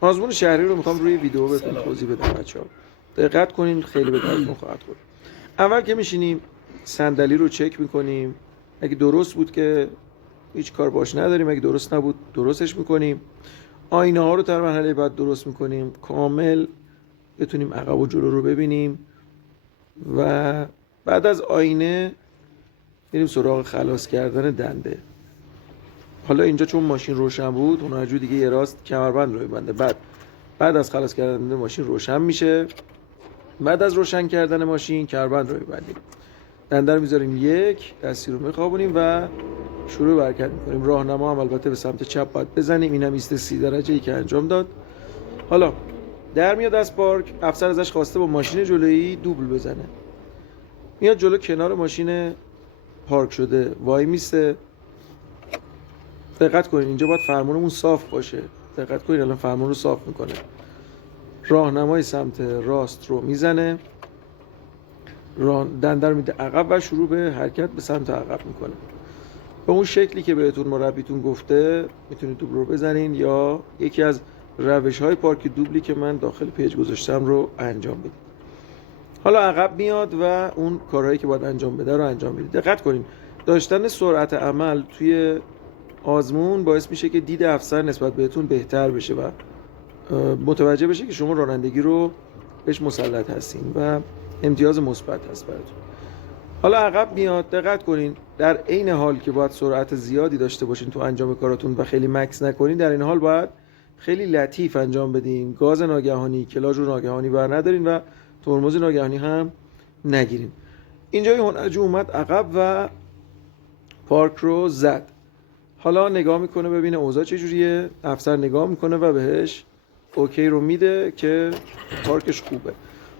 آزمون شهری رو میخوام روی ویدیو بهتون توضیح بدم بچه‌ها. دقت کنین خیلی به درتون خواهد خورد. اول که میشینیم صندلی رو چک میکنیم. اگه درست بود که هیچ کار باش نداریم، اگه درست نبود درستش میکنیم. آینه ها رو در مرحله بعد درست میکنیم کامل بتونیم عقب و جلو رو ببینیم و بعد از آینه میریم سراغ خلاص کردن دنده. حالا اینجا چون ماشین روشن بود هنرجو دیگه یه راست کمربند رو میبنده. بعد از خلاص کردن دنده ماشین روشن میشه. بعد از روشن کردن ماشین کمربند رو میبندیم، دنده رو میذاریم یک، دستی رو میخوابونیم و شروع به حرکت میکنیم. راهنما هم البته به سمت چپ باید بزنیم. اینم ایست 30 درجه ای که انجام داد. حالا در میاد از پارک، افسر ازش خواسته با ماشین جلویی دوبل بزنه. میاد جلو کنار ماشین پارک شده وای میسته. دقت کنین اینجا باید فرمونمون صاف باشه. دقت کنین الان فرمون رو صاف میکنه. راهنمای سمت راست رو میزنه، دنده رو میده عقب و شروع به حرکت به سمت عقب میکنه. به اون شکلی که بهتون مربیتون گفته میتونید دوبل رو بزنین یا یکی از روش‌های پارک دوبلی که من داخل پیج گذاشتم رو انجام بدید. حالا عقب میاد و اون کارهایی که باید انجام بده رو انجام بدید. دقت کنین داشتن سرعت عمل توی آزمون باعث میشه که دید افسر نسبت بهتون بهتر بشه و متوجه بشه که شما رانندگی رو بهش مسلط هستین و امتیاز مثبت هست براتون. حالا عقب میاد. دقت کنین در عین حال که باید سرعت زیادی داشته باشین تو انجام کاراتون و خیلی مکس نکنین، در این حال باید خیلی لطیف انجام بدین. گاز ناگهانی، کلاژ رو ناگهانی بر ندارین و ترمز ناگهانی هم نگیرین. اینجا هنرجو اومد عقب و پارک رو زد. حالا نگاه میکنه ببینه اوضاع چجوریه. افسر نگاه میکنه و بهش اوکی رو میده که پارکش خوبه.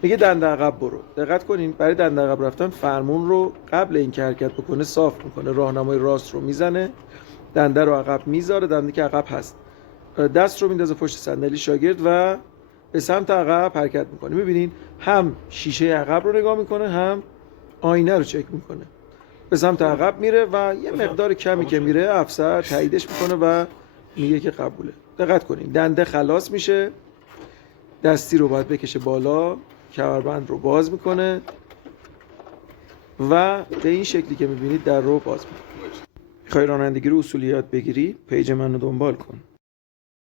میگه دنده عقب برو. دقت کنین برای دنده عقب رفتن فرمون رو قبل اینکه حرکت بکنه صاف میکنه. راهنمای راست رو میزنه، دنده رو عقب میذاره، دنده که عقب هست دست رو میندازه پشت صندلی شاگرد و به سمت عقب حرکت میکنه. میبینین هم شیشه عقب رو نگاه میکنه هم آینه رو چک میکنه. به سمت عقب میره و یه مقدار کمی که میره افسر تاییدش میکنه و میگه که قبوله. دقت کنین دنده خلاص میشه، دستی رو باید بکشه بالا، کمربند رو باز میکنه و به این شکلی که میبینید در رو باز میکنه. میخوای رانندگی رو اصولی یاد بگیری؟ پیج من رو دنبال کن.